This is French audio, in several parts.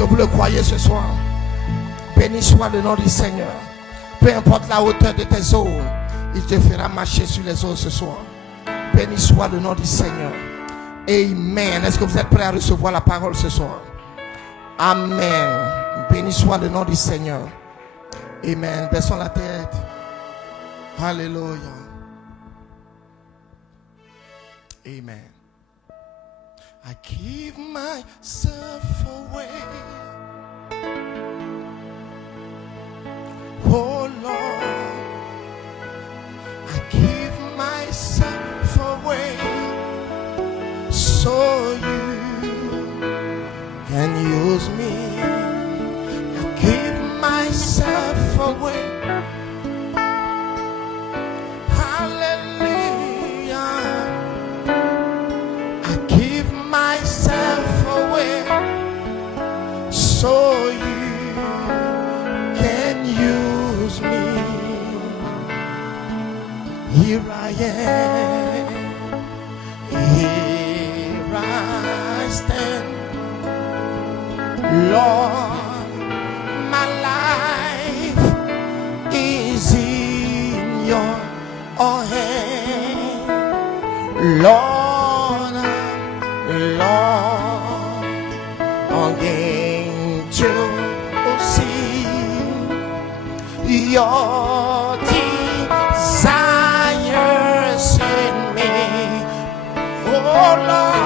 que vous le croyez ce soir? Béni soit le nom du Seigneur. Peu importe la hauteur de tes eaux, il te fera marcher sur les eaux ce soir. Béni soit le nom du Seigneur. Amen. Est-ce que vous êtes prêts à recevoir la parole ce soir? Amen. Béni soit le nom du Seigneur. Amen. Baissons la tête. Alléluia. Amen. I give myself away. Oh Lord, I give myself away so you can use me. I give myself away. So you can use me. Here I am, here I stand. Lord, my life is in your hand. Lord, Lord, again to see your desires in me. Oh Lord,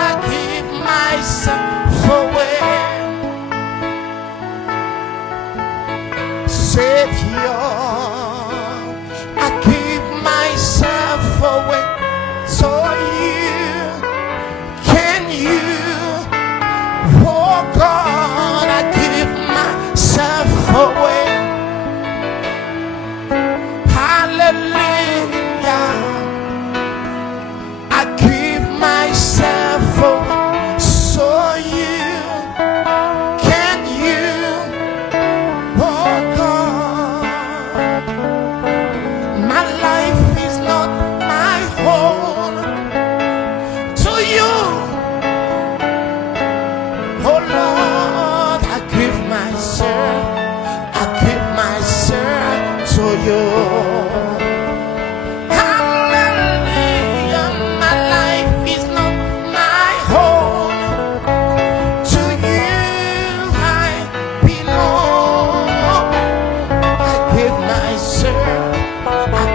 I give myself away. Savior, I give myself away so you can use. Oh God, I give myself away. Hallelujah. I give myself away so you can use. Oh God, my life is not my own. To you, oh Lord, I give myself to you. Hallelujah, my life is not my own. To you I belong. I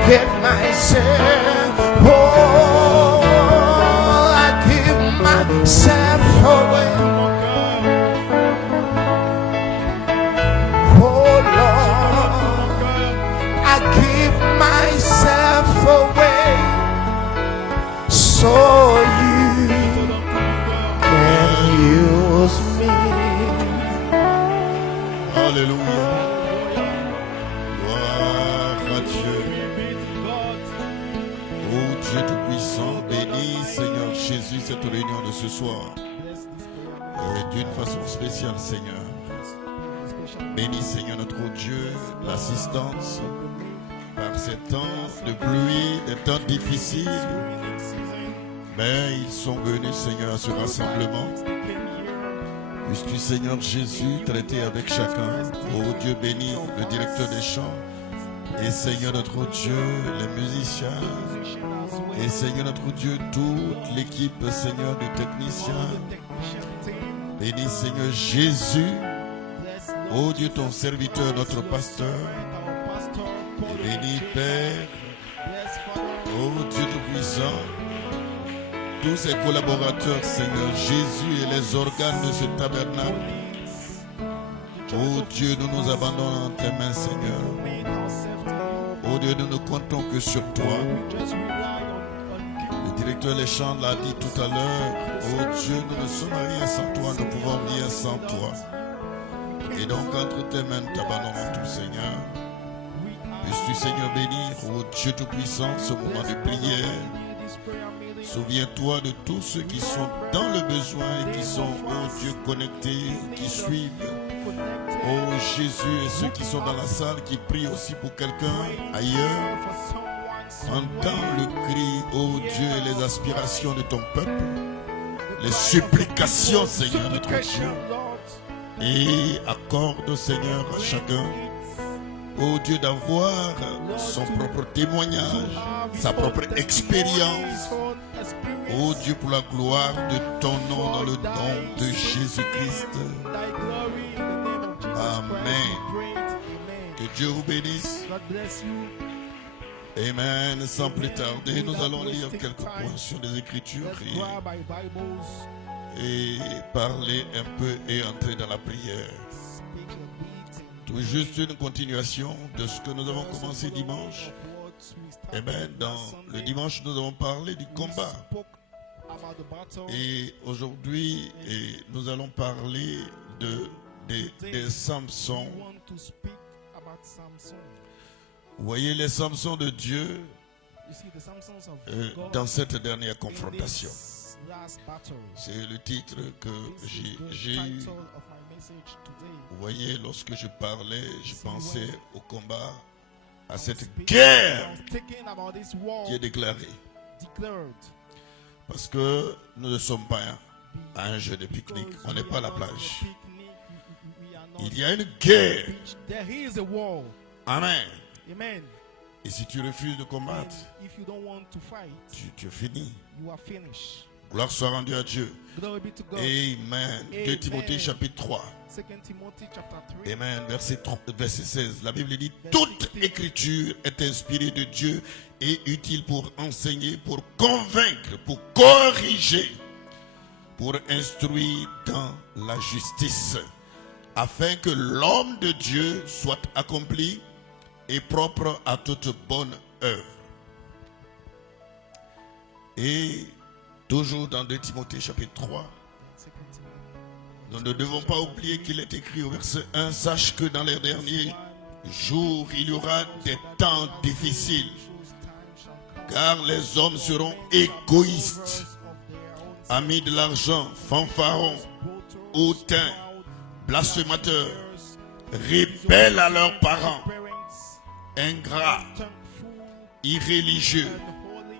give myself, oh, I give myself away. Myself away so you can use me. Alléluia. Gloire à Dieu. Oh Dieu Tout-Puissant, bénis Seigneur Jésus cette réunion de ce soir. D'une façon spéciale Seigneur. Bénis Seigneur notre Dieu l'assistance par ces temps de pluie, des temps difficiles, mais ils sont venus, Seigneur, à ce rassemblement. Puisses-tu, Seigneur Jésus, traiter avec chacun. Oh Dieu béni, le directeur des chants, et Seigneur notre Dieu, les musiciens, et Seigneur notre Dieu, toute l'équipe, Seigneur, de techniciens. Bénis, Seigneur Jésus, oh Dieu, ton serviteur, notre pasteur. Béni Père, oh Dieu Tout-Puissant, tous ces collaborateurs, Seigneur Jésus, et les organes de ce tabernacle. Oh Dieu, nous nous abandonnons en tes mains, Seigneur. Oh Dieu, nous ne comptons que sur toi. Le directeur des chants l'a dit tout à l'heure. Oh Dieu, nous ne sommes rien sans toi, nous pouvons rien sans toi. Et donc, entre tes mains, nous t'abandonnons tout, Seigneur. Puisses-tu, Seigneur, bénir, oh Dieu Tout-Puissant, ce moment de prière. Souviens-toi de tous ceux qui sont dans le besoin et qui sont, oh Dieu, connectés, qui suivent. Oh Jésus, et ceux qui sont dans la salle, qui prient aussi pour quelqu'un ailleurs. Entends le cri, oh Dieu, et les aspirations de ton peuple. les supplications, Seigneur, notre Dieu. Supplication, Lord. Et accorde, Seigneur, à chacun, ô Dieu, d'avoir son propre témoignage, sa propre expérience. Ô Dieu, pour la gloire de ton nom, dans le nom de Jésus-Christ. Amen. Que Dieu vous bénisse. Amen. Sans plus tarder, nous allons lire quelques portions des Écritures et parler un peu et entrer dans la prière. Tout juste une continuation de ce que nous avons commencé dimanche. Amen. Dans le dimanche, nous avons parlé du combat. Et aujourd'hui, nous allons parler des Samson. Vous voyez les Samsons de Dieu dans cette dernière confrontation. C'est le titre que j'ai eu. Vous voyez, lorsque je parlais, je pensais au combat, à cette guerre qui est déclarée. Parce que nous ne sommes pas à un jeu de pique-nique, on n'est pas à la plage. Il y a une guerre. Amen. Et si tu refuses de combattre, tu es fini. Gloire soit rendue à Dieu. Amen. 2 Timothée chapitre 3. Amen. Verset 16. La Bible dit: toute écriture est inspirée de Dieu et utile pour enseigner, pour convaincre, pour corriger, pour instruire dans la justice, afin que l'homme de Dieu soit accompli et propre à toute bonne œuvre. Et toujours dans 2 Timothée chapitre 3, nous ne devons pas oublier qu'il est écrit au verset 1: sache que dans les derniers jours, il y aura des temps difficiles, car les hommes seront égoïstes, amis de l'argent, fanfarons, hautains, blasphémateurs, rebelles à leurs parents, ingrats, irréligieux,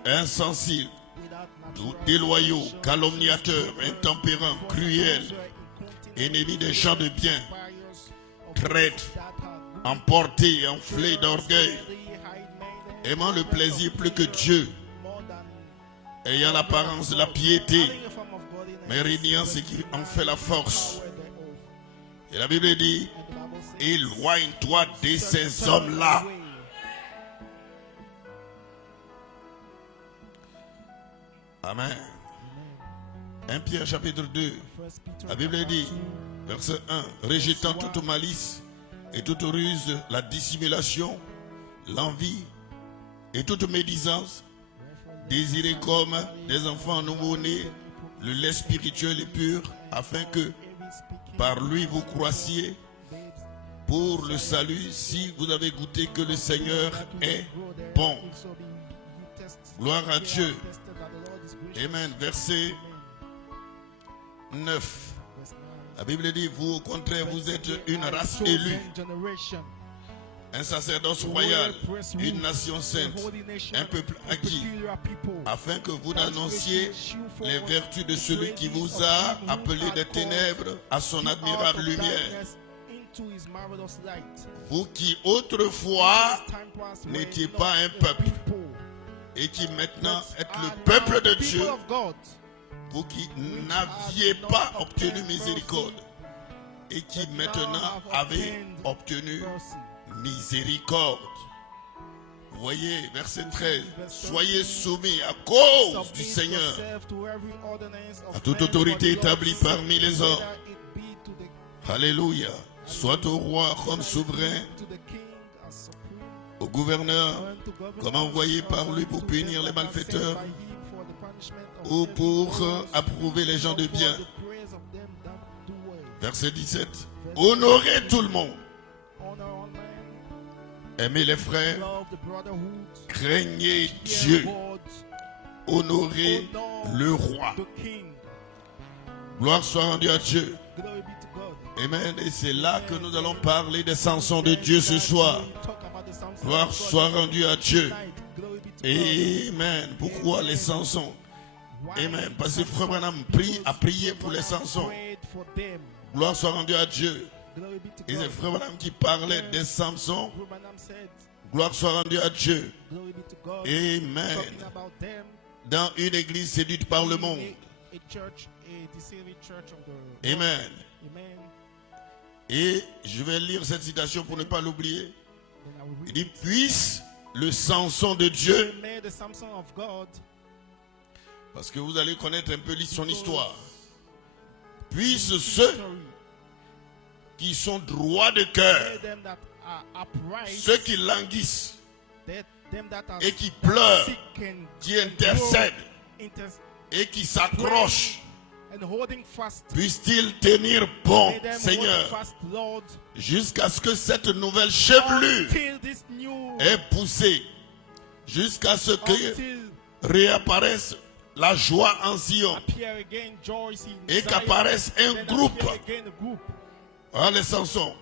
insensibles, déloyaux, calomniateurs, intempérants, cruels, ennemis des gens de bien, traîtres, emportés, enflés d'orgueil, aimant le plaisir plus que Dieu, ayant l'apparence de la piété, mais régnant ce qui en fait la force. Et la Bible dit: éloigne-toi de ces hommes-là. Amen. 1 Pierre chapitre 2. La Bible dit, verset 1: rejetant toute malice et toute ruse, la dissimulation, l'envie et toute médisance, désirez comme des enfants nouveau-nés le lait spirituel et pur, afin que par lui vous croissiez pour le salut, si vous avez goûté que le Seigneur est bon. Gloire à Dieu. Amen. Verset 9. La Bible dit: vous au contraire, vous êtes une race élue, un sacerdoce royal, une nation sainte, un peuple acquis, afin que vous annonciez les vertus de celui qui vous a appelé des ténèbres à son admirable lumière. Vous qui autrefois n'étiez pas un peuple et qui maintenant êtes le peuple de Dieu, vous qui n'aviez pas obtenu miséricorde et qui maintenant avez obtenu miséricorde. Vous voyez, verset 13: soyez soumis à cause du Seigneur à toute autorité établie parmi les hommes. Alléluia. Soit au roi comme souverain, au gouverneur comme envoyé par lui pour punir les malfaiteurs ou pour approuver les gens de bien. Verset 17: honorez tout le monde, aimez les frères, craignez Dieu, honorez le roi. Gloire soit rendue à Dieu. Amen. Et c'est là que nous allons parler des Samsons de Dieu ce soir. Gloire soit rendue à Dieu. Amen. Pourquoi les Samsons? Amen. Parce que Frère Branham a prié pour les Samsons. Gloire soit rendue à Dieu. Et c'est Frère Branham qui parlait des Samsons. Gloire soit rendue à Dieu. Amen. Dans une église séduite par le monde. Amen. Et je vais lire cette citation pour ne pas l'oublier. Il dit, puisse le Samson de Dieu, parce que vous allez connaître un peu son histoire, puisse ceux qui sont droits de cœur, ceux qui languissent et qui pleurent, qui intercèdent et qui s'accrochent, puisse-t-il tenir bon, Seigneur, jusqu'à ce que cette nouvelle chevelure ait poussé, jusqu'à ce que réapparaisse la joie en Sion et qu'apparaisse un groupe, les Samsons,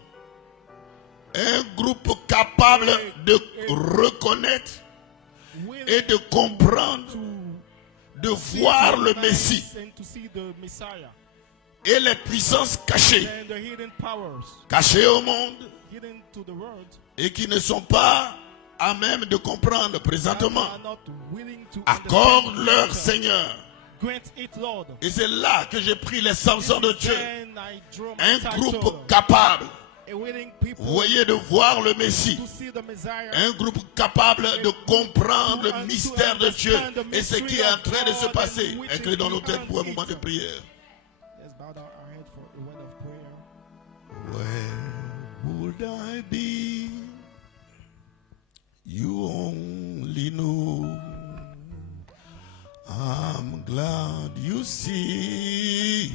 un groupe capable de reconnaître et de comprendre, de voir le Messie et les puissances cachées au monde et qui ne sont pas à même de comprendre présentement. Accorde-leur, Seigneur. Et c'est là que j'ai pris les Samsons de Dieu, un groupe capable, vous voyez, de voir le Messie, un groupe capable de comprendre le mystère de Dieu et ce qui est en train de se passer. Inclinons nos têtes pour un moment de prière. Where would I be? You only know. I'm glad you see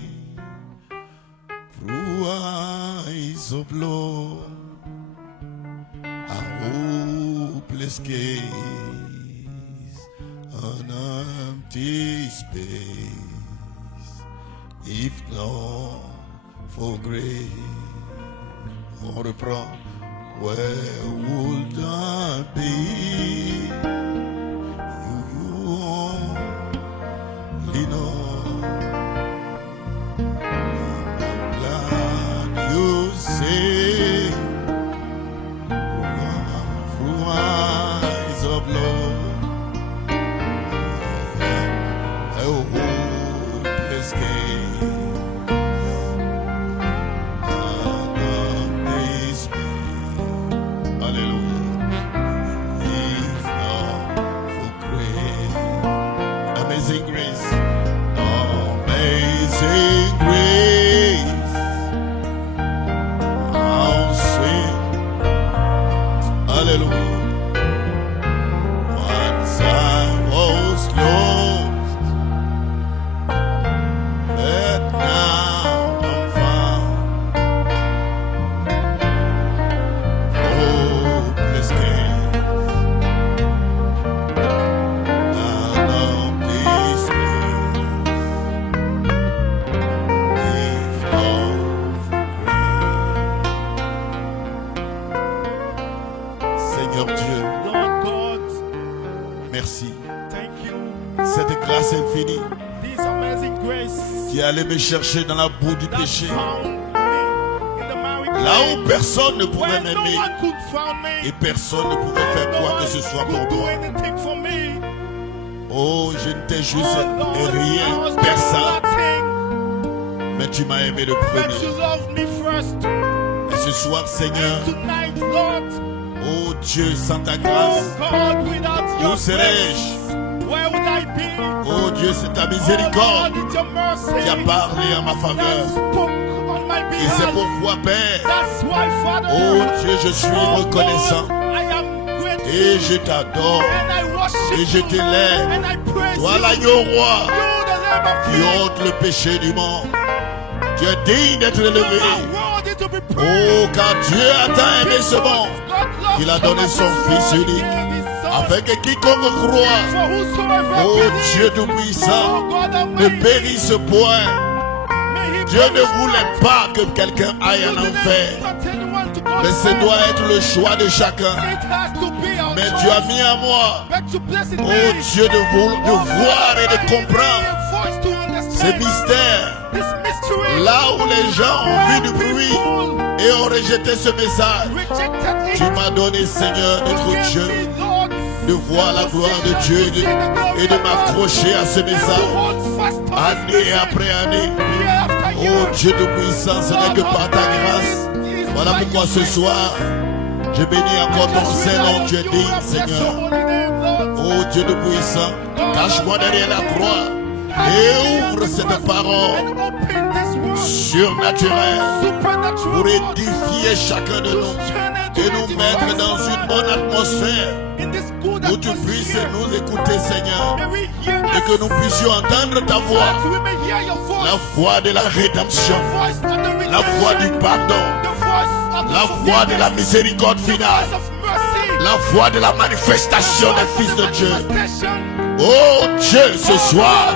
through eyes of love a hopeless case, an empty space, if not for grace. On reprend. Where would I be? You only know. I'm glad you say through eyes of love I am a hopeless case. Amazing grace, amazing grace, how sweet, hallelujah. Once I was lost, but now I'm found. Hopeless case, cette grâce infinie qui allait me chercher dans la boue du péché, là où personne ne pouvait m'aimer et personne ne pouvait faire quoi que ce soit pour moi. Oh, je n'étais juste rien, personne, mais tu m'as aimé le premier. Et ce soir, Seigneur, oh Dieu, sans ta grâce, où serais-je? Oh Dieu, c'est ta miséricorde qui a parlé en ma faveur. Et c'est pourquoi, Père, oh Dieu, je suis reconnaissant. Et je t'adore. Et je t'élève. Toi l'agneau roi qui ôte le péché du monde. Tu es digne d'être élevé. Oh, car Dieu a tant aimé ce monde qu'il a donné son Fils unique, afin que quiconque croit, oh Dieu Tout-Puissant, ne périsse point. Dieu ne voulait pas que quelqu'un aille en enfer, Mais ce doit être le choix de chacun. It has to be our Mais choice. tu as mis à moi, But you bless it oh me. Dieu, de voir et de comprendre A voice to understand ces mystères. this mystery. Là où les gens ont vu du bruit et ont rejeté ce message, Rejected tu it. m'as donné, Seigneur, notre Give Dieu, me, Lord, de voir la gloire de Dieu et de m'accrocher à ce to message hold fast on this année message. après année. Year after Oh year. Dieu de puissance, ce n'est que par ta grâce. Voilà pourquoi ce soir, je bénis encore ton Saint-Nom. Tu es digne, Seigneur. Oh Dieu de puissance, cache-moi derrière la croix et ouvre cette parole surnaturelle pour édifier chacun de nous et nous mettre dans une bonne atmosphère où tu puisses nous écouter, Seigneur, et que nous puissions entendre ta voix, la voix de la rédemption, la voix du pardon, la voix de la miséricorde finale, la voix de la manifestation des fils de Dieu. Oh Dieu, ce soir,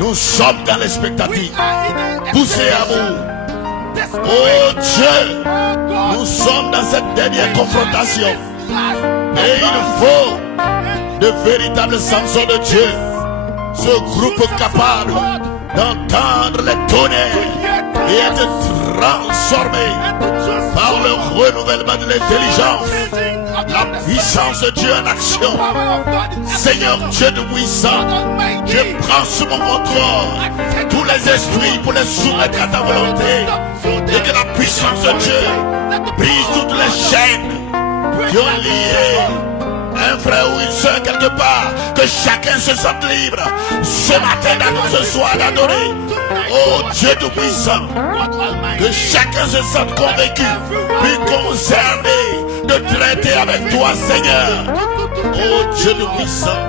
nous sommes dans l'expectative, poussés à bout. Oh Dieu, nous sommes dans cette dernière confrontation. Et il faut de véritables Samson de Dieu, ce groupe capable d'entendre les tonnerres et être transformé par le renouvellement de l'intelligence, la puissance de Dieu en action. Seigneur Dieu de puissant, je prends sous mon contrôle tous les esprits pour les soumettre à ta volonté et que la puissance de Dieu brise toutes les chaînes qui ont lié un frère ou une soeur quelque part, que chacun se sente libre ce matin, ce soir d'adorer. Oh Dieu tout puissant, que chacun se sente convaincu, puis concerné de traiter avec toi, Seigneur. Oh Dieu tout puissant,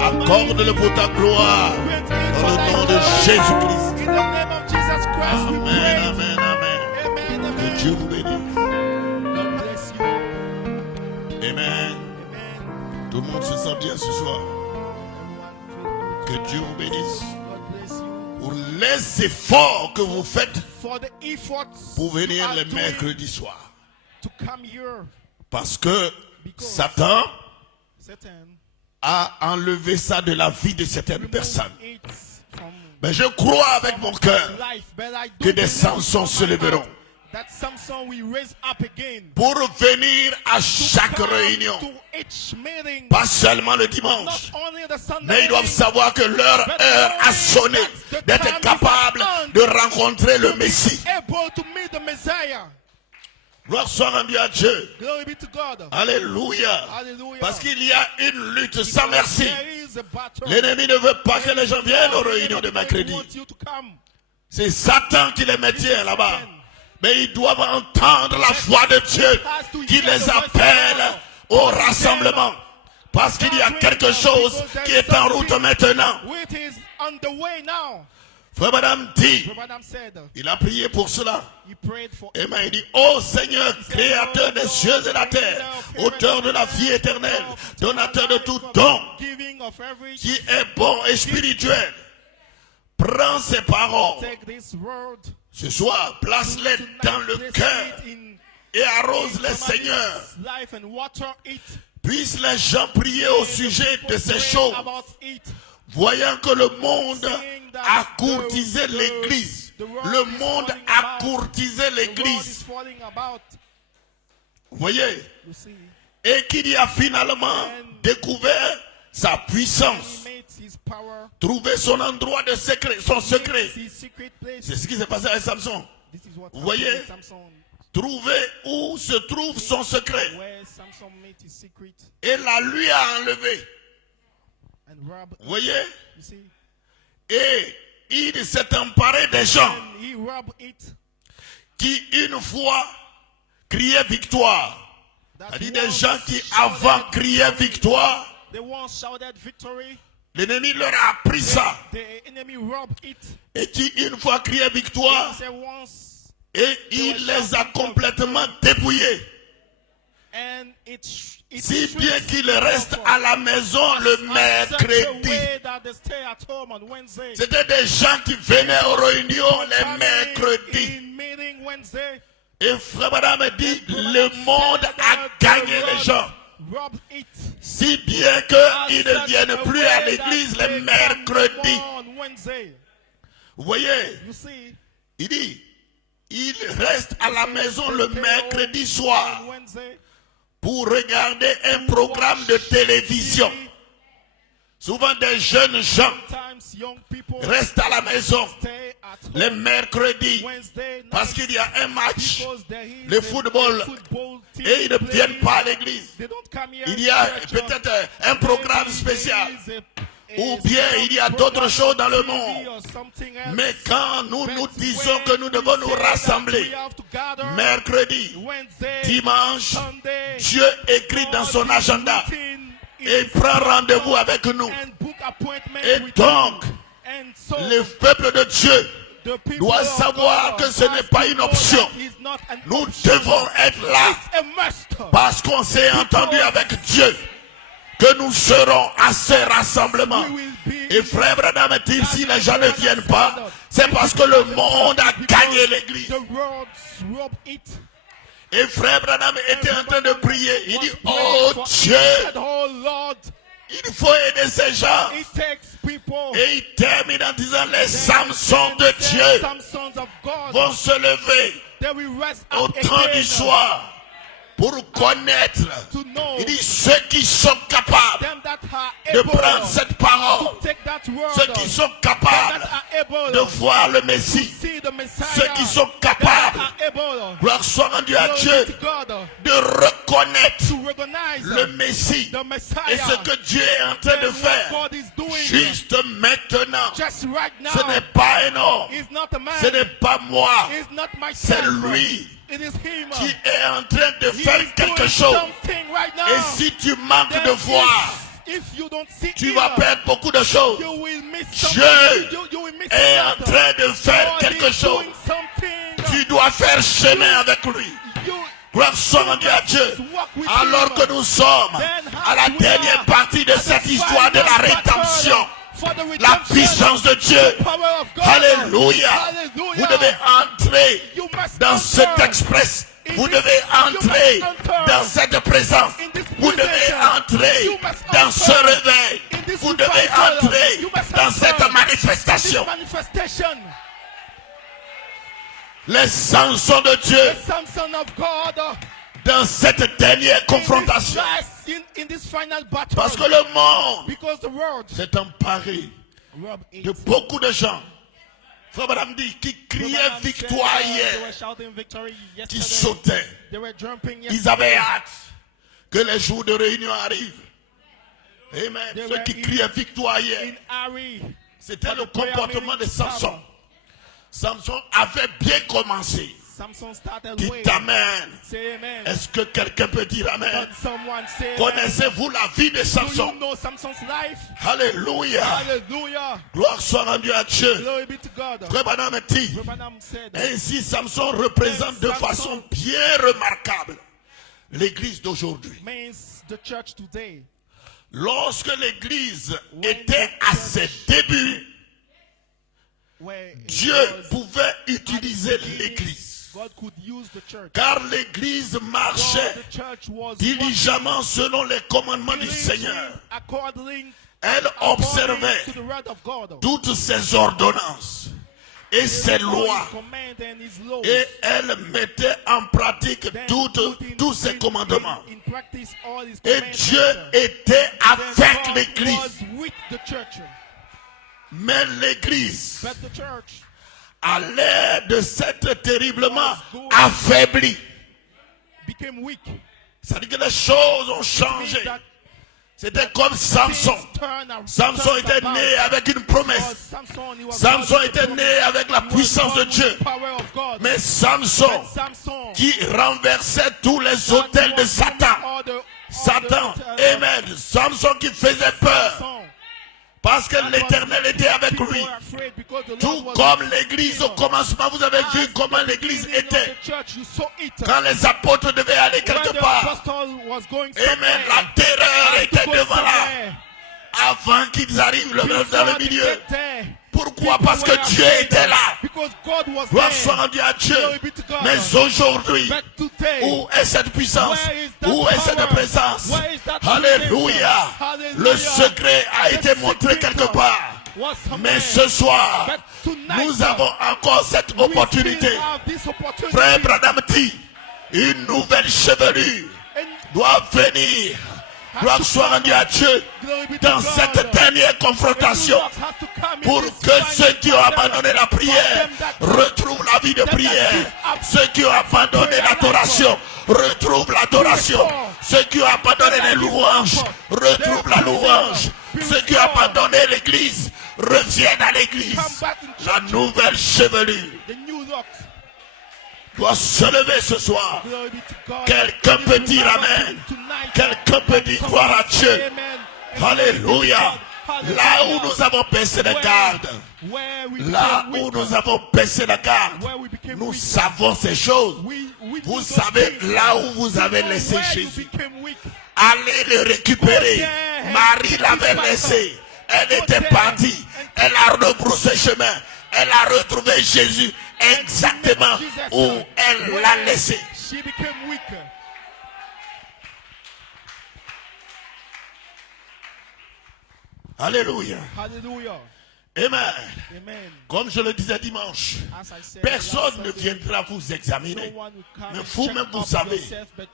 accorde-le pour ta gloire dans le nom de Jésus-Christ. Amen, amen, amen. Que Dieu vous bénisse. Amen. Tout le monde se sent bien ce soir. Que Dieu vous bénisse pour les efforts que vous faites pour venir le mercredi soir. Parce que Satan a enlevé ça de la vie de certaines personnes. Mais je crois avec mon cœur que des Samsons se lèveront pour venir à chaque réunion, pas seulement le dimanche, mais ils doivent savoir que leur heure a sonné, d'être capable de rencontrer le Messie. Gloire soit rendue à Dieu. Alléluia. Parce qu'il y a une lutte sans merci. L'ennemi ne veut pas que les gens viennent aux réunions de mercredi. C'est Satan qui les maintient là-bas. Mais ils doivent entendre la voix de Dieu qui les appelle au rassemblement. Parce qu'il y a quelque chose qui est en route maintenant. Frère Madame dit, il a prié pour cela. Et il dit, ô Seigneur, créateur des cieux et de la terre, auteur de la vie éternelle, donateur de tout don, qui est bon et spirituel, prends ces paroles. Ce soir, place-les dans le cœur et arrose-les, Seigneur. Puissent les gens prier au sujet de ces choses, voyant que le monde a courtisé l'Église. Le monde a courtisé l'Église. Vous voyez? Et qu'il a finalement découvert sa puissance. Trouver son endroit de secret, son secret. C'est ce qui s'est passé avec Samson. Vous voyez? Trouver où se trouve son secret. Et la lui a enlevé. Vous voyez? Et il s'est emparé des gens qui une fois criaient victoire. C'est-à-dire des gens qui avant criaient victoire. L'ennemi leur a appris ça. Et qui une fois criait victoire, et il les a complètement dépouillés. Si bien qu'il reste à la maison le mercredi. C'était des gens qui venaient aux réunions les mercredis. Et frère Madame dit, le monde a gagné les gens. robbed it. Si bien qu'ils ne viennent plus à l'église les mercredis. On Wednesday. Vous voyez, You see, il dit, il reste à la maison le mercredi soir on Wednesday, pour regarder un programme de télévision. Souvent des jeunes gens sometimes young people restent à la maison stay at les home mercredis Wednesday parce night qu'il y a un match because there is le a football football team et ils ne playing. viennent pas à l'église. They don't come here Il y a to church. peut-être un programme spécial ou bien il y a d'autres choses dans le monde. Mais quand nous nous disons que nous devons nous rassembler mercredi, dimanche, Dieu écrit dans son agenda et prend rendez-vous avec nous. Et donc, le peuple de Dieu doit savoir que ce n'est pas une option. Nous devons être là parce qu'on s'est entendu avec Dieu que nous serons à ce rassemblement. Et frère Branham dit, si les gens ne viennent pas, c'est parce que le monde a gagné l'église. Et frère Branham était en train de prier. Il dit, oh Dieu, il faut aider ces gens. Et il termine en disant, les Samsons de Dieu vont se lever au temps du soir pour connaître. Il dit, ceux qui sont capables de prendre cette parole, ceux qui sont capables de voir le Messie, ceux qui sont capables, gloire soit rendue à Dieu, de reconnaître le Messie et ce que Dieu est en train de faire. Juste maintenant, ce n'est pas un homme, ce n'est pas moi, c'est lui qui est en train de faire quelque chose. Et si tu manques de voir, tu vas perdre beaucoup de choses. Dieu est en train de faire quelque chose. Tu dois faire chemin avec lui. Gloire soit rendue à Dieu. Alors que nous sommes à la dernière partie de cette histoire de la rédemption, la puissance de Dieu. Alléluia. Vous devez entrer dans cet express. Vous devez entrer dans cette présence. Vous devez entrer dans ce réveil. Vous devez entrer dans cette manifestation. Les Samsons de Dieu dans cette dernière confrontation. Parce que le monde s'est emparé de beaucoup de gens. Frère Madame dit qui criaient victoire hier, qui sautaient. Ils avaient hâte que les jours de réunion arrivent. Amen. Ceux qui criaient victoire hier, c'était le comportement de Samson. Samson avait bien commencé. Dites amen. Est-ce que quelqu'un peut dire amen? Connaissez-vous la vie de Samson? Alléluia. Gloire soit rendue à Dieu. Frère Branham dit, ainsi Samson représente de façon bien remarquable l'église d'aujourd'hui. Lorsque l'église était à ses débuts, Dieu pouvait utiliser l'église. Car l'église marchait diligemment selon les commandements du Seigneur. Elle observait toutes ses ordonnances et ses lois. Et elle mettait en pratique tous ses commandements. Et Dieu était avec l'église. Mais l'église, à l'aide de cette terriblement affaiblie, c'est-à-dire que les choses ont changé. C'était comme Samson. Samson était né avec une promesse. Samson était né avec la puissance de Dieu. Mais Samson, qui renversait tous les autels de Satan. Satan, amen. Samson qui faisait peur. Parce que l'Éternel était avec lui. Tout comme l'église au commencement, vous avez vu comment l'église était. Quand les apôtres devaient aller quelque part. Amen. La terreur était devant là. Avant qu'ils arrivent dans le milieu. Pourquoi? Parce que Dieu était là. Because God was Gloire soit there. rendue à Dieu. Glory be to God. Mais aujourd'hui, But today, où est cette puissance? where is that Où est cette power? présence? Where is that Alléluia. redemption? Le Hallelujah. secret a The été montré secret quelque part. was Mais somewhere. ce soir, But tonight, nous avons encore cette we opportunité. still have this opportunity. Frère Branham dit, une nouvelle chevelure And doit venir. Gloire soit rendue à Dieu glory be to dans God. cette dernière confrontation. The Lord has to come in Pour this que final ceux qui ont battle. abandonné la prière retrouvent la vie de prière. Ceux qui ont abandonné l'adoration retrouvent l'adoration. Ceux qui ont abandonné les louanges retrouvent la louange. Ceux qui ont abandonné l'église reviennent à l'église. La nouvelle chevelure The new locks. doit se lever ce soir. Glory be to God. Quelqu'un peut dire Tonight, Amen. Quelqu'un peut dire gloire à Dieu. Amen. Alléluia. Là où nous avons baissé la garde, Where we là became où weak, nous avons baissé la garde, where we became nous weak, savons ces choses. we Vous do savez, those things. là où vous avez You know laissé where you Jésus, became weak. allez le récupérer. Marie l'avait laissé. Elle était partie. Elle a rebroussé chemin. Elle a retrouvé Jésus exactement où elle l'a laissé. She became weak. Alléluia. Hallelujah. Amen. Amen. Comme je le disais dimanche, As I said, personne last ne Sunday, viendra vous no examiner. one will come Mais and vous check même, vous up savez yourself, but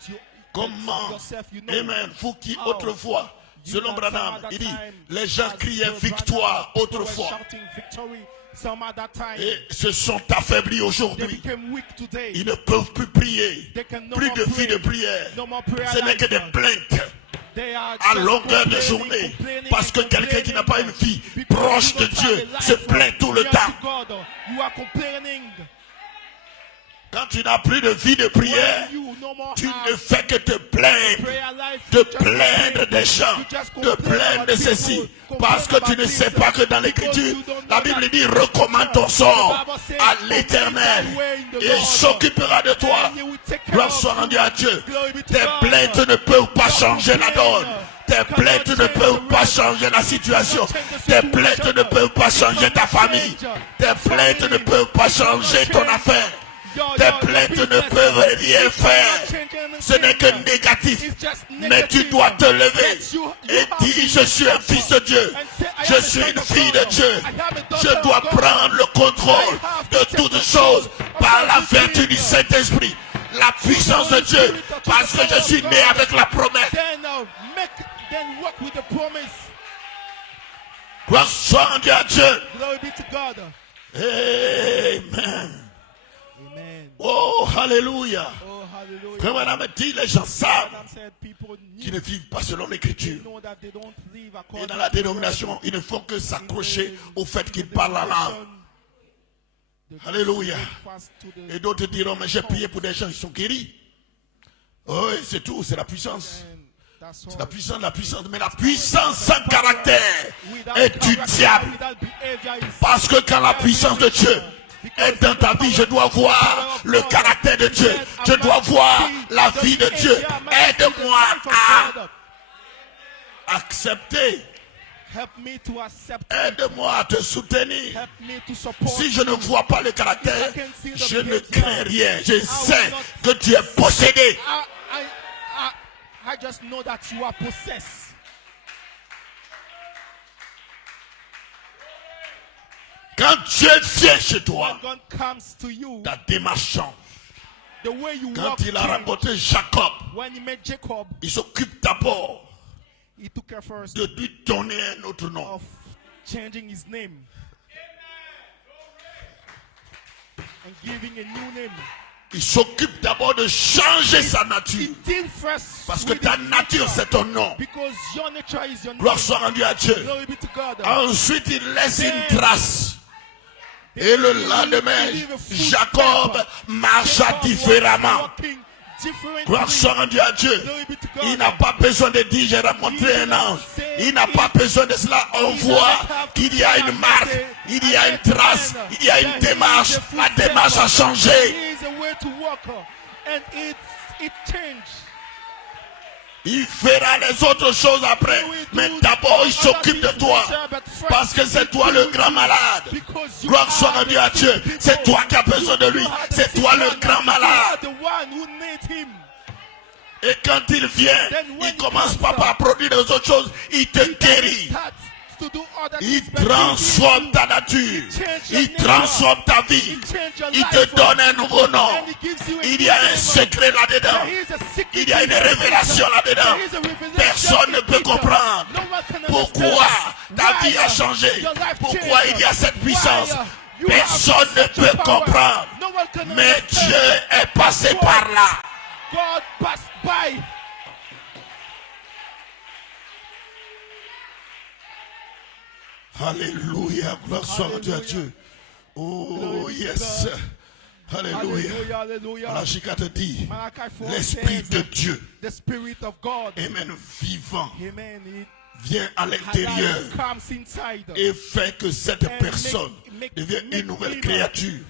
comment, yourself, you know. Amen, vous qui how autrefois, you selon at Branham, some other il dit, time, les gens as criaient Brother victoire Branham, people were autrefois shouting victory some other time. et se sont affaiblis They aujourd'hui. became weak today. Ils ne peuvent plus prier, They can no plus more de pray. vie de prière. No more prayer Ce n'est que life. des plaintes They are à just longueur de complaining, journée. complaining, Parce que and quelqu'un qui n'a pas une vie complaining. Because proche you de don't have Dieu a life se plaint tout le near temps. to God. You are complaining. Quand tu n'as plus de vie de prière, When you no more tu have ne fais que te plaindre. prayer life, De you just plaindre complain. des gens, You just de complain plaindre about de ceci, people, parce que complain tu ne about sais things. pas que dans Because l'écriture, you don't la know Bible that dit recommande ton sort The Bible says, à "Commit l'Éternel thy way in the et il Lord, s'occupera de toi. and he will take care Gloire of soit you." rendue à Dieu. Glory be to Tes God. plaintes ne peuvent pas Your changer la donne. Tes complaint plaintes cannot ne change peuvent the pas rest. changer la situation. Cannot change the Tes situation. plaintes ne peuvent pas changer ta famille. Tes plaintes ne peuvent pas changer ton affaire. Tes plaintes ne peuvent rien faire. Ce n'est que négatif. Mais tu dois te lever et dire, je suis un fils de Dieu. Je suis une fille de Dieu. Je dois prendre le contrôle de toutes choses par la vertu du Saint-Esprit. La puissance de Dieu. Parce que je suis né avec la promesse. Then work with the promise. Gloire soit rendue à Dieu. Glory be to God. Amen. Amen. Oh, hallelujah. Oh, hallelujah. Comme on a dit, les gens savent Adam said people qu'ils need ne vivent pas selon l'écriture. to know that they don't live Et according dans la to the dénomination, ils ne font que s'accrocher au fait qu'ils the parlent la langue. They Alléluia. fast to the Et d'autres diront, mais j'ai prié pour des gens qui sont guéris. Oui, c'est tout, c'est la puissance. and that's all. C'est la puissance. Mais la puissance sans caractère est du diable. Without behavior is Parce que quand la puissance de Dieu est dans ta vie, je dois voir le caractère de Dieu. Je dois voir la vie de Dieu. Aide-moi à accepter. help me to accept it. Aide-moi à te soutenir. Help me to support Si je ne vois pas le caractère, I can see the je ne behavior. crains rien. Je sais que tu es possédé. I just know that you are possessed. Quand Dieu vient chez toi, When God comes to you, ta démarche change. the way you Quand walk il a change. rencontré Jacob, When he met Jacob, il s'occupe d'abord he took care first de lui donner un autre nom. of changing his name and giving a new name. Il s'occupe d'abord de changer sa nature. He did first Parce que with ta his nature, nature, c'est ton nom. because your nature is your name. Gloire soit rendue à Dieu. Glory be to God. Ensuite, il laisse une trace. Et le lendemain, Jacob marcha Jacob was différemment. walking differently. Gloire soit rendue à Dieu. Glory be to God. Il n'a pas besoin de dire j'ai rencontré un ange. Il n'a pas besoin de cela. On voit qu'il y a une marque, il y a une trace, il y a une démarche. La démarche a changé. There is a way to walk, and it changed. Il fera les autres choses après. He will Mais d'abord, il s'occupe de toi. Parce que c'est toi le grand malade. Gloire soit rendue à Dieu. C'est toi qui as besoin de lui. C'est toi le grand malade. Et quand il vient, il commence pas par produire des autres choses. Il te guérit. Il transforme ta nature. Il transforme ta vie. Il te donne un nouveau nom. Il y a un secret là-dedans. Il y a une révélation là-dedans. Personne ne peut comprendre pourquoi ta vie a changé. Pourquoi il y a cette puissance. Personne ne peut comprendre. Mais Dieu est passé par là. God passed by. Alléluia, gloire soit rendue à Dieu. Oh yes. Alléluia. Malachi 4 dit, l'Esprit de Dieu, Amen, vivant, vient à l'intérieur et fait que cette personne devienne une nouvelle créature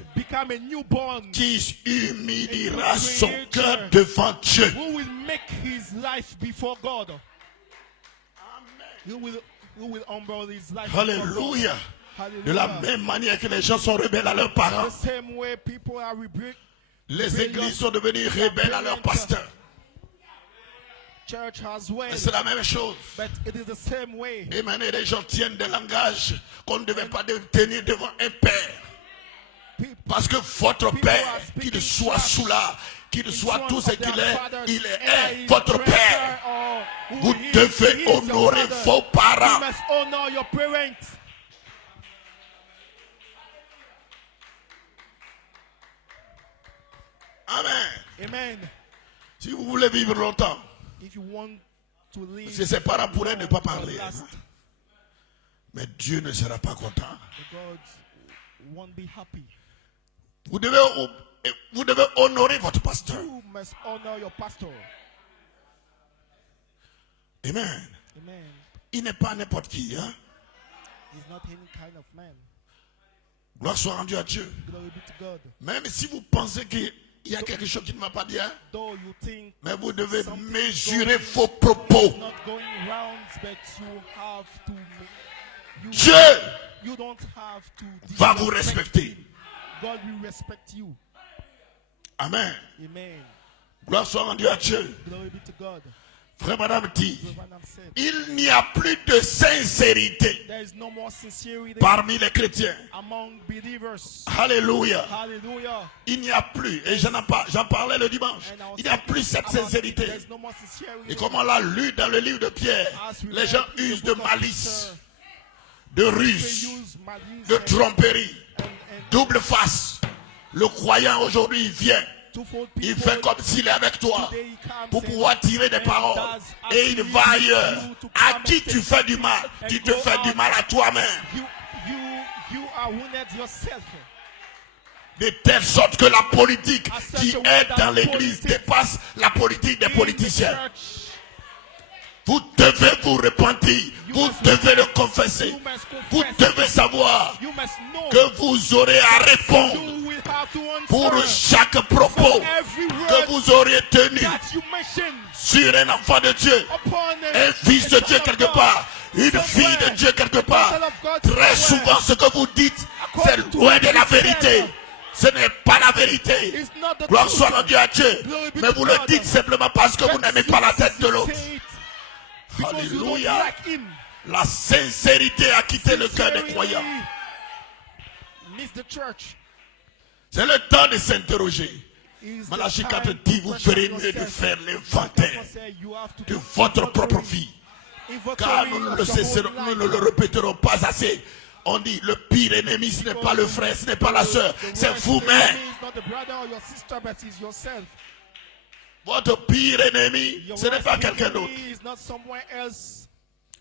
qui humiliera son cœur devant Dieu. Alléluia. De la même manière que les gens sont rebelles à leurs parents, les églises sont devenues rebelles à leurs pasteurs. C'est la même chose. Et maintenant, les gens tiennent des langages qu'on ne devait pas tenir devant un père. Parce que votre père, qu'il soit sous là, qu'il soit tout ce qu'il est, il est votre père. Vous devez honorer vos parents. Amen. Si vous voulez vivre longtemps, ses parents pourraient ne pas parler. Mais Dieu ne sera pas content. Vous devez honorer votre pasteur. Amen. Il n'est pas n'importe qui. Hein? Gloire soit rendue à Dieu. Même si vous pensez qu'il y a quelque chose qui ne va pas bien, mais vous devez mesurer vos propos. Dieu va vous respecter. Amen. Gloire soit rendue à Dieu. Frère Madame dit, il n'y a plus de sincérité parmi les chrétiens. Alléluia. Il n'y a plus, et j'en parlais le dimanche, il n'y a plus cette sincérité. Et comme on l'a lu dans le livre de Pierre, les gens usent de malice, de ruse, de tromperie, double face. Le croyant aujourd'hui vient. Il fait comme s'il est avec toi pour pouvoir tirer des paroles. Et il va ailleurs. À qui tu fais du mal? Tu te fais du mal à toi-même. De telle sorte que la politique qui est dans l'église dépasse la politique des politiciens. Vous devez vous repentir. Vous devez le confesser. Vous devez savoir que vous aurez à répondre pour chaque propos que vous auriez tenu sur un enfant de Dieu, un fils de Dieu quelque part, une fille de Dieu quelque part. Très souvent ce que vous dites, c'est loin de la vérité. Ce n'est pas la vérité. Gloire soit rendue à Dieu. Mais vous le dites simplement parce que vous n'aimez pas la tête de l'autre. Alléluia. La sincérité a quitté le cœur des croyants. C'est le temps de s'interroger. Malachi 4 dit, vous ferez mieux de faire l'inventaire de votre propre vie. Car nous ne le répéterons pas assez. On dit, le pire ennemi, ce n'est pas le frère, ce n'est pas la soeur, c'est vous-même. Votre pire ennemi, ce n'est pas quelqu'un d'autre.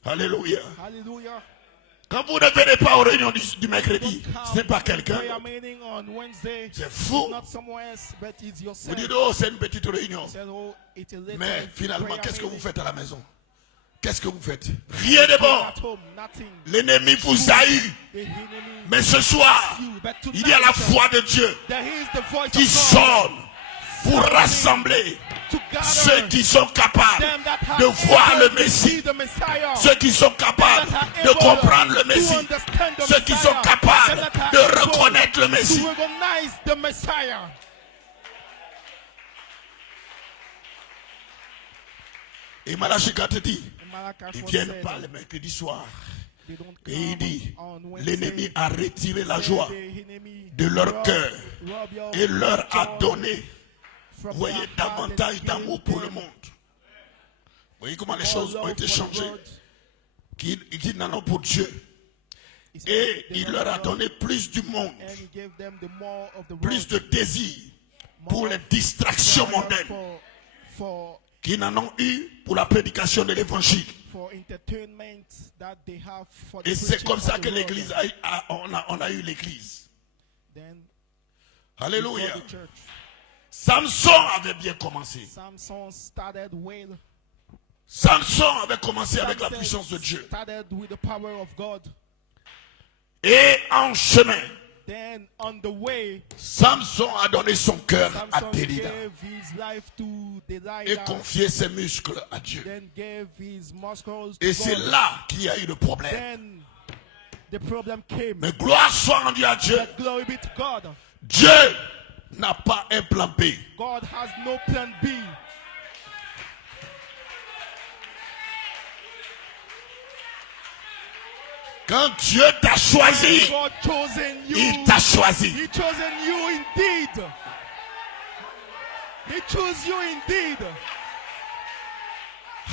Alléluia. Quand vous ne venez pas aux réunions du mercredi, ce n'est pas quelqu'un. C'est fou. Vous dites, oh, c'est une petite réunion. Mais finalement, qu'est-ce que vous faites à la maison? Qu'est-ce que vous faites? Rien de bon. L'ennemi vous a eu. Mais ce soir, il y a la foi de Dieu qui sonne pour rassembler to Ceux gather qui sont capables them that have de voir le able to see Messie. the Messiah. Ceux qui sont capables That are de able comprendre le to Messie. understand the Ceux qui Messiah. sont capables Them that are de able reconnaître le Messie. to recognize the Messiah. Et Malachie 4 dit, And Malachi ils 4 viennent said, pas le mercredi soir. they don't Et il come dit, on l'ennemi Wednesday. a retiré la Said joie the enemy de leur rob- cœur rob your et leur a joy donné, from vous voyez, their heart davantage and d'amour gave pour le them monde. Vous voyez comment les more choses ont love été for the changées, world. qu'ils n'en ont pour Dieu. He said Et they il love leur a God, donné plus du monde, and he gave them the more of the world, plus de désir pour more les distractions desire mondaines for qu'ils n'en ont eu pour la prédication de l'évangile. entertainment that they have for the Et c'est preaching comme of ça the que word. l'église on a eu l'église. Then Alléluia. before the church, Samson avait bien commencé. Samson started well. Samson avait commencé avec la Samson puissance de Dieu. started with the power of God. Et en chemin, Then on the way, Samson a donné son cœur à Samson Délida gave his life to et Delilah. confié ses muscles à Dieu. Then gave his muscles Et to c'est God. là qu'il y a eu le problème. Then the problem came. Mais gloire soit rendue à Dieu. But glory be to God. Dieu n'a pas un plan B. God has no plan B. Quand Dieu t'a choisi, God chosen you. il t'a choisi. He chosen you indeed. He chose you indeed.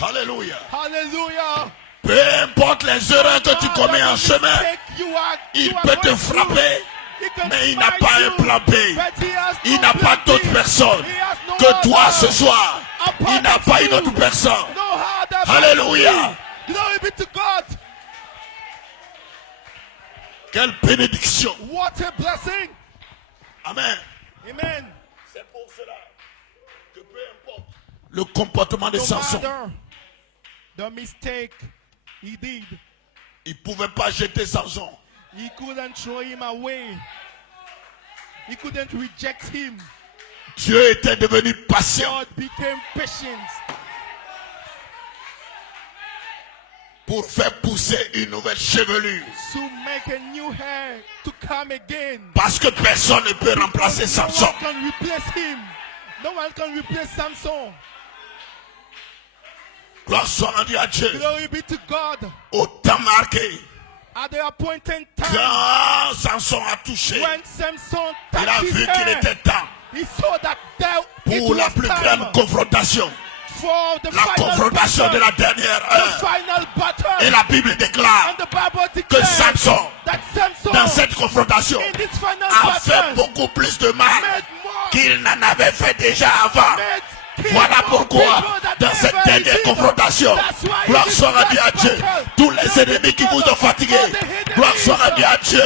Alléluia. Hallelujah. Peu importe les erreurs que tu commets en chemin, il peut te frapper, mais il n'a pas un plan B. Il n'a pas d'autre personne que toi ce soir. Il n'a pas une autre personne. Alléluia. Glory be to God. Quelle bénédiction. What a blessing. Amen. Amen. C'est pour cela que peu importe le comportement de No Samson, matter the mistake he did, il ne pouvait pas jeter Samson. he couldn't throw him away. He couldn't reject him. Dieu était devenu patient God became patient pour faire pousser une nouvelle chevelure. to make a new hair to come again. Parce que personne ne peut remplacer No Samson. one can replace him. No one can replace Samson. Gloire soit rendue à Dieu. Glory be to God. Au temps marqué, At the appointed time, quand Samson a touché, when Samson il a touched his vu qu'il hair, était temps he saw that there it pour la was plus time grande confrontation. for the La final confrontation de battle. la dernière The heure. final battle. Et la Bible déclare And the Bible que declares Samson, that Samson dans cette confrontation, in this final a fait battle beaucoup plus de mal made more, qu'il n'en avait fait déjà avant. made killed Voilà more pourquoi, people than dans cette ever dernière he did. confrontation, That's why gloire in this soit rendue à last Dieu. battle, Tous les ennemis qui vous ont fatigués, gloire soit rendue à Dieu.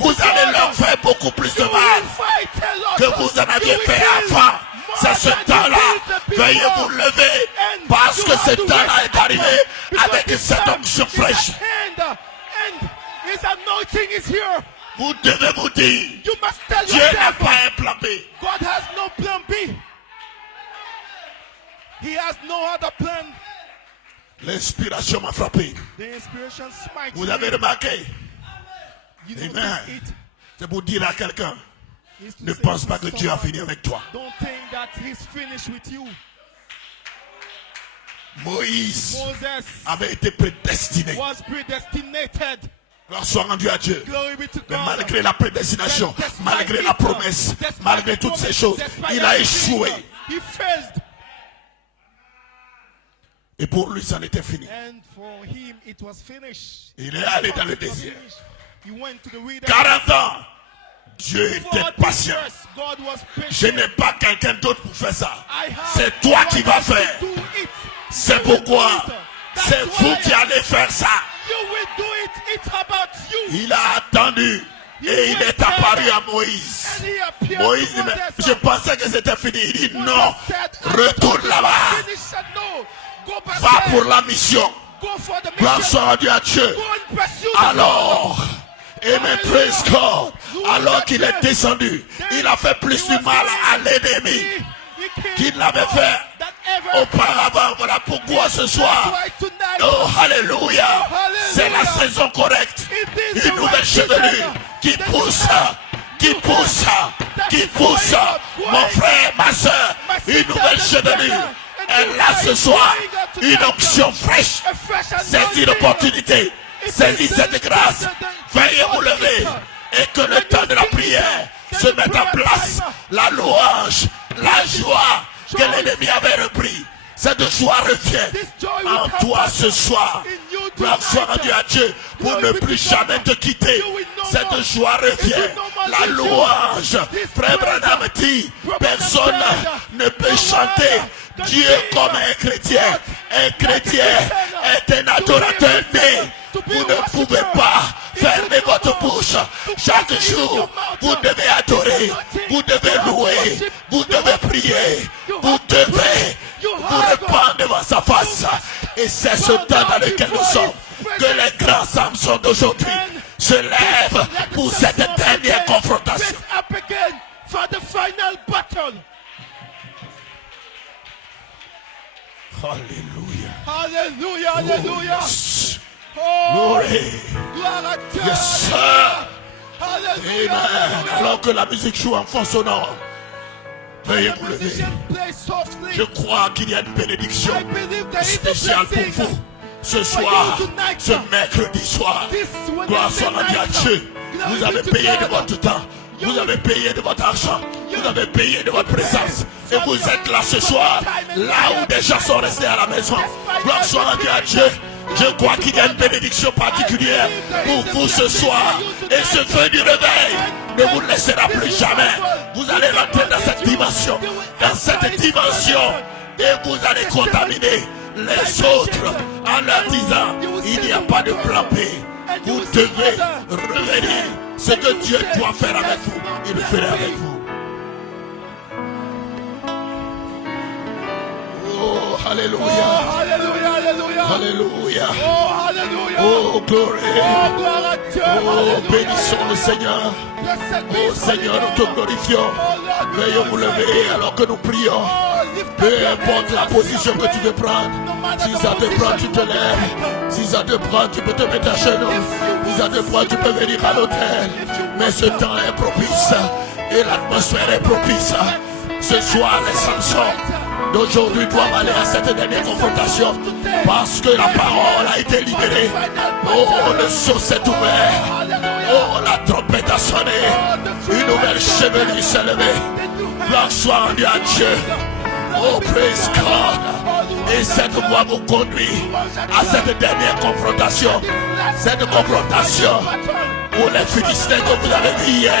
Vous allez leur faire beaucoup plus de You mal will fight a lot. que vous en You aviez will fait kill avant. more C'est ce than you temps-là. killed the people. Veuillez vous lever And parce you que have ce to temps-là wake est up arrivé because avec this cette time onction is fraîche. at hand, and his anointing is here. Vous devez vous dire, You must tell Dieu n'a yourself, pas un plan B. God has no plan B. He has no other plan. L'inspiration m'a frappé. The inspiration smites Vous me. avez remarqué? You Amen. notice it. C'est pour dire à quelqu'un, It's to ne say pense to pas que Dieu a someone, fini avec toi. don't think that he's finished with you. Moïse Moses avait été prédestiné. was predestinated. Gloire soit rendue à Dieu. Glory be to Mais God. malgré la prédestination, Despite malgré it, la promesse, despite malgré the toutes ces promise, choses, despite il a everything, échoué. He failed. Et pour lui, ça en était fini. And for him, it was finished. Il est allé dans le It was désert. finished. He went to the wilderness. 40 ans, Dieu était 40 patient. years, God was patient. Je n'ai pas quelqu'un d'autre pour faire ça. I have C'est toi qui vas one to faire. do it. C'est You will pourquoi do it. That's c'est vous why qui allez faire ça. You will do it. It's about you. Il a attendu et il est apparu à Moïse. And he appeared Moïse to dit, mais Moses. je pensais que c'était fini. Il dit, Moses non, said, I retourne thought it là-bas. was finished. Said, no, go back Va there. pour la mission. Go for the Gloire mission. soit rendue à Dieu. Go and pursue the Alors, Amen, praise God. Hallelujah. Alors qu'il est descendu, il a fait plus du mal à l'ennemi qu'il l'avait fait ever. auparavant. Voilà pourquoi ce soir, Why tonight? oh Alléluia, c'est la saison correcte. It is Une the nouvelle right chevelure season. qui pousse, qui pousse, qui pousse. Mon frère, ma soeur, une nouvelle chevelure. Et là ce soir, une onction fraîche. A fresh Saisis anointing. l'opportunité. Saisis cette grâce. Veuillez vous lever. Et que le temps de la prière se mette en place. La louange, la joie que l'ennemi avait repris. Cette joie revient en toi ce soir. Gloire soit rendue à Dieu pour ne plus jamais te quitter. Cette joie revient. La louange. Frère Branham dit, personne ne peut chanter Dieu comme un chrétien. Un chrétien est un adorateur né. Vous ne pouvez pas fermer votre bouche. Chaque jour, vous devez adorer, vous devez louer, vous devez prier, vous devez vous répandre devant sa face. Et c'est ce temps dans lequel nous sommes que les grands Samson d'aujourd'hui se lèvent pour cette dernière confrontation. Let's up again for the final battle. Alléluia. Hallelujah, hallelujah. Yes. Oh, Glory. gloire à Dieu. Yes, sir. Hallelujah. Amen. Alors que la musique joue en fond sonore, veuillez The vous lever. musician plays softly. Je crois qu'il y a une bénédiction I believe there is a spéciale pour blessing. vous ce soir, ce mercredi soir. Gloire soit rendue à Dieu. Vous avez payé de votre temps, vous avez payé de votre argent, vous avez payé de votre présence. Et vous êtes là ce soir, là où des gens sont restés à la maison. Gloire soit rendue à Dieu. Je crois qu'il y a une bénédiction particulière pour vous ce soir. Et ce feu du réveil ne vous laissera plus jamais. Vous allez rentrer dans cette dimension. Dans cette dimension. Et vous allez contaminer les autres en leur disant, il n'y a pas de plan B. Vous devez revenir. Ce que Dieu doit faire avec vous, il le fera avec vous. Oh, alléluia. Oh, hallelujah, hallelujah. Alléluia. Oh, hallelujah. Oh, glory. Oh, gloire à Dieu. Oh, Hallelujah. bénissons le Seigneur. Blessed be Oh, his Seigneur, holy nous te name. glorifions. Oh, Lord, we Veuillez vous glorify lever you. alors que nous prions. Oh, lift up Peu your importe hands la as we position are que tu veux praying. prendre. No matter Si the ça te prend, tu position te you will lèves. take. Si ça te prend, tu peux te mettre à genoux. Si ça te prend, tu peux venir à l'hôtel. Mais ce temps est propice. Et l'atmosphère est propice. Ce soir, les Samsons d'aujourd'hui doivent aller à cette dernière confrontation. Parce que la parole a été libérée. Oh, le sceau s'est ouvert. Oh, la trompette a sonné. Une nouvelle chevelure s'est levée. Gloire soit rendue à Dieu. Oh, praise God. Et cette voix vous conduit à cette dernière confrontation. Cette confrontation où les Philistins que vous avez vus hier,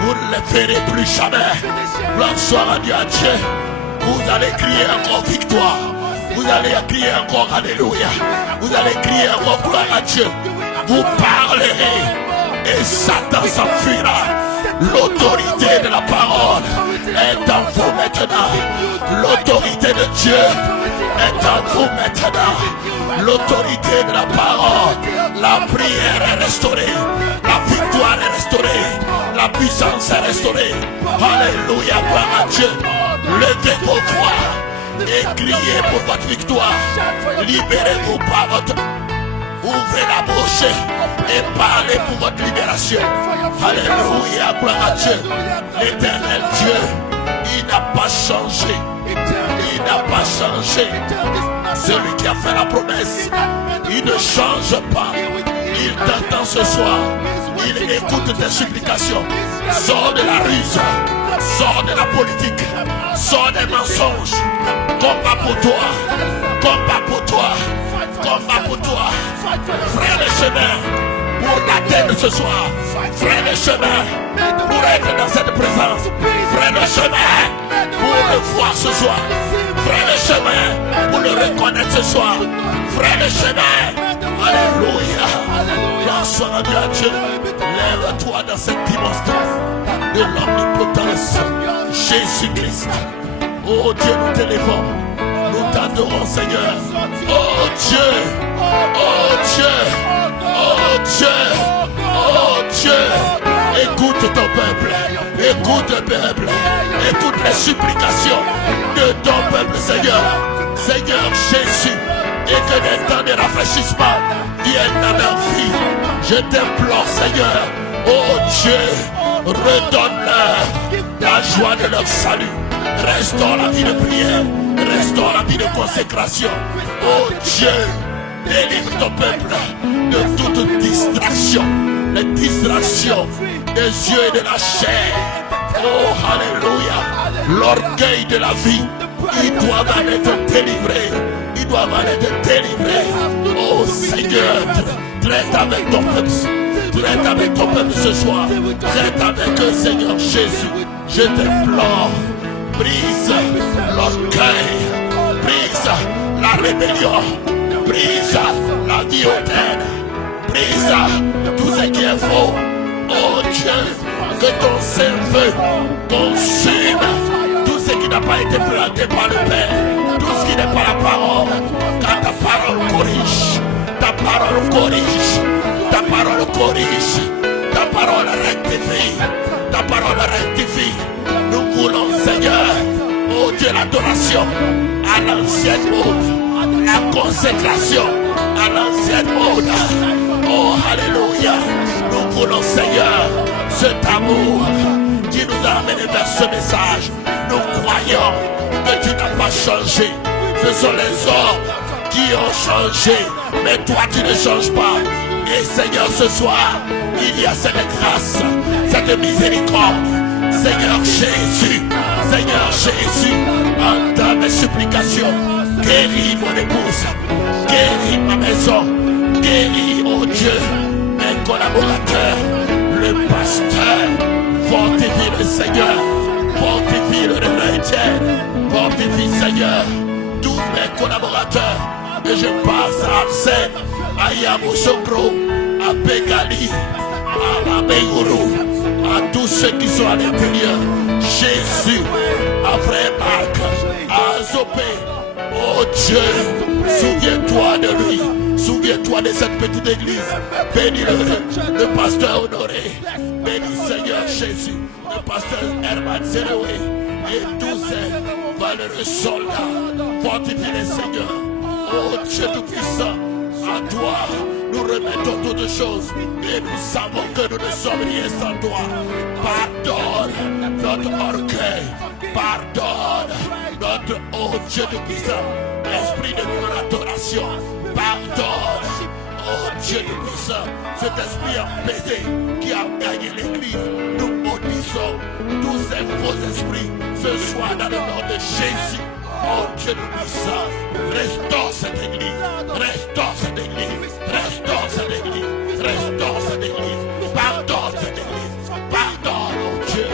vous ne les verrez plus jamais. Gloire soit rendue à Dieu. Vous allez crier encore victoire. Vous allez crier encore alléluia. Vous allez crier encore gloire à Dieu. Vous parlerez et Satan s'enfuira. L'autorité de la parole est en vous maintenant. L'autorité de Dieu est en vous maintenant. L'autorité de la parole. La prière est restaurée. La victoire est restaurée. La puissance est restaurée. Alléluia, gloire à Dieu. Levez vos voix et criez pour votre victoire. Libérez-vous par votre... Ouvrez la bouche et parlez pour votre libération. Alléluia, gloire à Dieu. L'éternel Dieu, il n'a pas changé. Il n'a pas changé. Celui qui a fait la promesse, il ne change pas. Il t'entend ce soir. Il écoute tes supplications. Sors de la ruse. Sors de la politique. Sors des mensonges. Combat pour toi. Combat pour toi. Combat pour toi. Frère le chemin pour l'atteindre ce soir. Frère le chemin pour être dans cette présence. Frère le chemin pour le voir ce soir. Frère le chemin pour le reconnaître ce soir. Frère le chemin. Alléluia. Gloire soit rendue à Dieu. Lève-toi dans cette dimension de l'omnipotence. Jésus-Christ. Oh Dieu, nous t'élevons. Nous t'adorons, Seigneur. Oh Dieu. Oh Dieu. Oh Dieu. Oh Dieu. Écoute ton peuple. Écoute le peuple. Écoute les supplications de ton peuple, Seigneur. Seigneur Jésus, et que des temps de rafraîchissement viennent dans leur vie. Je t'implore, Seigneur, oh Dieu, redonne-leur la joie de leur salut. Restaure la vie de prière, restaure la vie de consécration. Oh Dieu, délivre ton peuple de toute distraction, les distractions des yeux et de la chair. Oh, alléluia. L'orgueil de la vie, ils doivent en être délivrés. Ils doivent en être délivrés. Oh Seigneur, traite avec ton peuple. Traite avec ton peuple ce soir. Traite avec eux, Seigneur Jésus. Je t'implore. Brise l'orgueil. Brise la rébellion. Brise la vie hautaine. Brise tout ce qui est faux. Oh Dieu, que ton Saint-Feu consume tout ce qui n'a pas été planté par le Père, tout ce qui n'est pas la parole. Car ta parole corrige, ta parole corrige, ta parole corrige, ta parole rectifie, ta parole rectifie. Nous voulons, Seigneur, oh Dieu, l'adoration à l'ancienne mode, la consécration à l'ancienne mode. Oh, alléluia. Nous voulons, Seigneur, cet amour qui nous a amené vers ce message. Nous croyons que tu n'as pas changé. Ce sont les hommes qui ont changé, mais toi tu ne changes pas. Et Seigneur, ce soir, il y a cette grâce, cette miséricorde. Seigneur Jésus, entends mes supplications. Guéris mon épouse, guéris ma maison, guéris, oh Dieu, mes collaborateurs, le pasteur. Fortifie le Seigneur, fortifie le chrétien, fortifie Seigneur tous mes collaborateurs. Et je passe à Arsène, à Yamoussoukro, à Bégali, à Abeyourou, à tous ceux qui sont à l'intérieur. Jésus, à Frère Marc, à Zopé. Oh Dieu, souviens-toi de lui. Souviens-toi de cette petite église. Bénis-le, le pasteur Honoré. Bénis Seigneur Jésus, le pasteur Herman Zeroué et tous ces valeureux soldats. Fortifie les Seigneurs. Oh Dieu Tout-Puissant, à toi nous remettons toutes choses et nous savons que nous ne sommes rien sans toi. Pardonne notre orgueil. Pardonne notre, oh Dieu Tout-Puissant, esprit de adoration. Pardonne, oh Dieu Tout-Puissant, cet esprit apaisé qui a gagné l'église. Nous maudissons tous ces faux esprits ce soir dans le nom de Jésus. Oh Dieu Tout-Puissant, restaure cette église, restaure cette église, restaure cette église, restaure cette église. Pardonne cette église, pardonne, oh Dieu.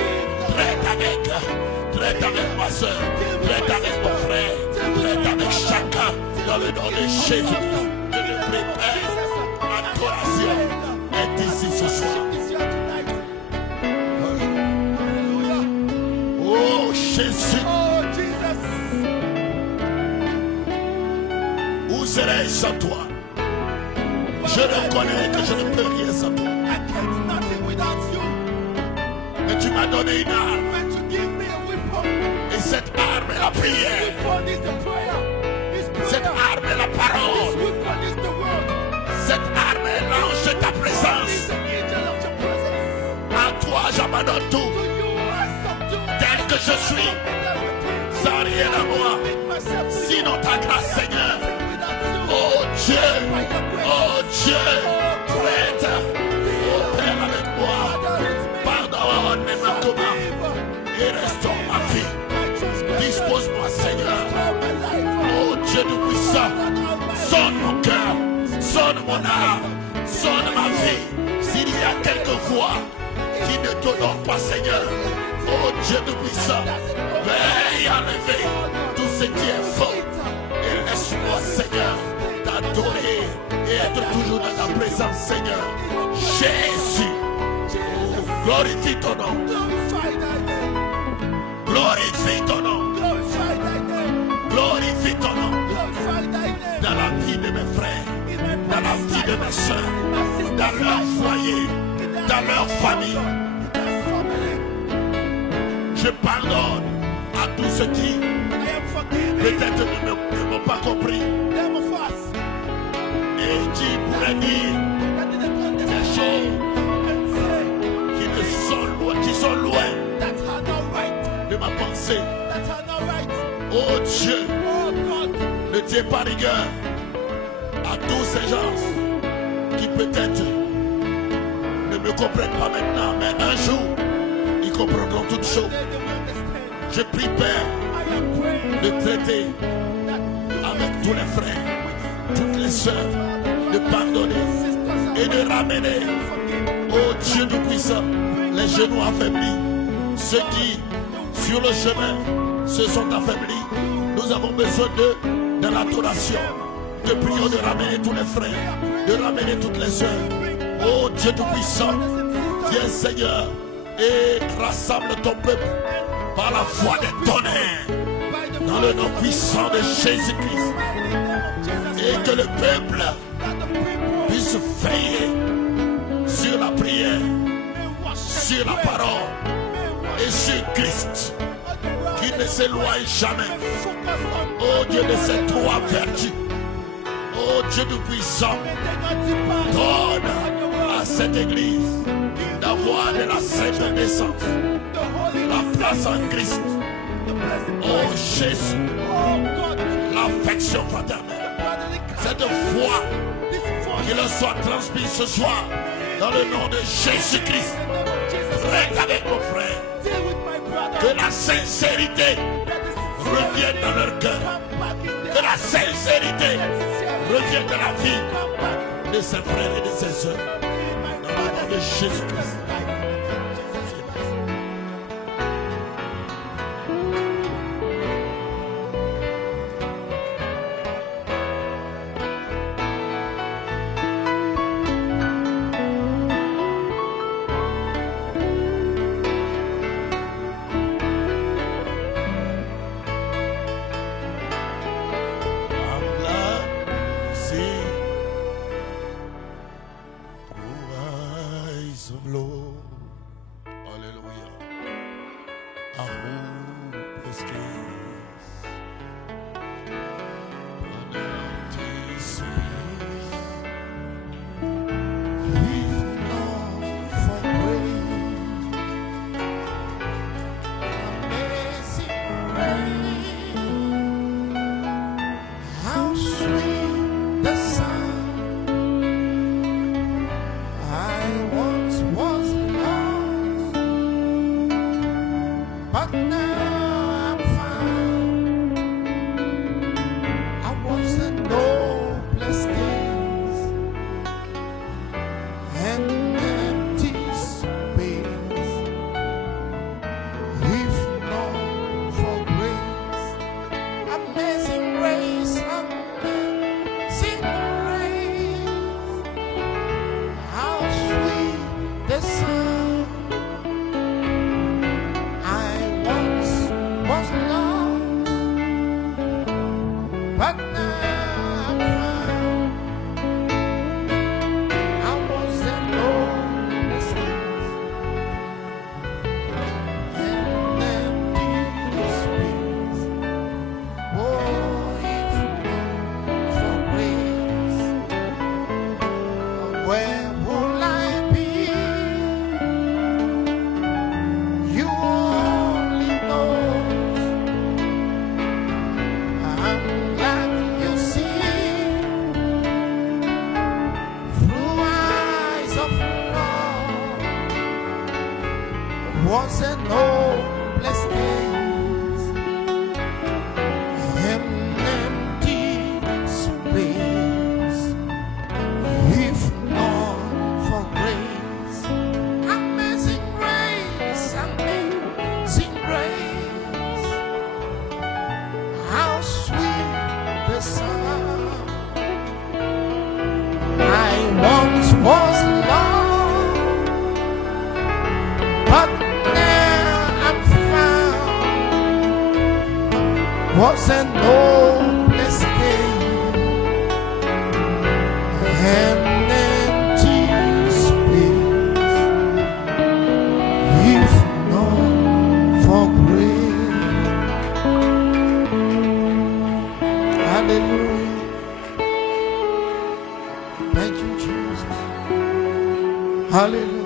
Traite avec ma soeur, traite avec mon frère, traite avec chacun dans le nom de Jésus. Je te prie, Père, l'adoration est ici ce soir. Oh Jésus, où serais-je sans toi? Je reconnais que je ne peux rien sans toi. Mais tu m'as donné une arme. Et cette arme est la prière. Cette arme est la parole. Cette arme est l'ange de ta présence. À toi j'abandonne tout. Tel que je suis, sans rien à moi, sinon ta grâce, Seigneur. Oh Dieu, prête. Oh Père avec moi. Pardonne mes manquements et restaure ma vie. Dispose-moi, Seigneur. Oh Dieu Tout-Puissant, sonne mon cœur, sonne mon âme, sonne ma vie. S'il y a quelque voix qui ne t'honore pas, Seigneur, oh Dieu Tout-Puissant, veille à enlever tout ce qui est faux. Et laisse-moi, Seigneur, t'adorer et être toujours dans ta présence, Seigneur. Jésus, oh, glorifie ton nom. Glorifie ton nom. Glorifie ton nom. Dans la vie de mes frères, dans la vie de mes soeurs, dans leur foyer, dans leur famille. Je pardonne à tous ceux qui I am forgiving peut-être ne m'ont pas compris them of us et qui pourraient dire that didn't des understand choses and say qui sont loin that are not right, de ma pensée. that are not right. Oh Dieu, Oh God, ne tiens pas rigueur à tous ces gens qui peut-être ne me comprennent pas maintenant, mais un jour, ils comprendront toutes choses. they will understand. Je prie, Père, I am praying de traiter that avec tous les frères, toutes les sœurs, de pardonner et de ramener, oh Dieu Tout-Puissant, les genoux affaiblis, ceux qui, sur le chemin, se sont affaiblis. Nous avons besoin d'eux dans l'adoration. De prions de ramener tous les frères, de ramener toutes les sœurs. Oh Dieu Tout-Puissant, viens Seigneur et rassemble ton peuple par la foi des tonnerres dans le nom puissant de Jésus-Christ. Et que le peuple puisse veiller sur la prière, sur la parole et sur Christ, qui ne s'éloigne jamais. Oh Dieu de ces trois vertus, oh Dieu Tout-Puissant, donne à cette église d'avoir de la sainte naissance, la place en Christ. Oh Jésus, l'affection fraternelle, cette foi qui leur soit transmise ce soir dans le nom de Jésus-Christ. Règne avec mon frère, que la sincérité revienne dans leur cœur, que la sincérité revienne dans la vie de ses frères et de ses sœurs, dans le nom de Jésus-Christ. Was an hopeless days, an empty space, if not for grace, amazing grace, amazing grace, how sweet the sound. I once was lost, but was an hopeless game, an empty space, if not for Alléluia.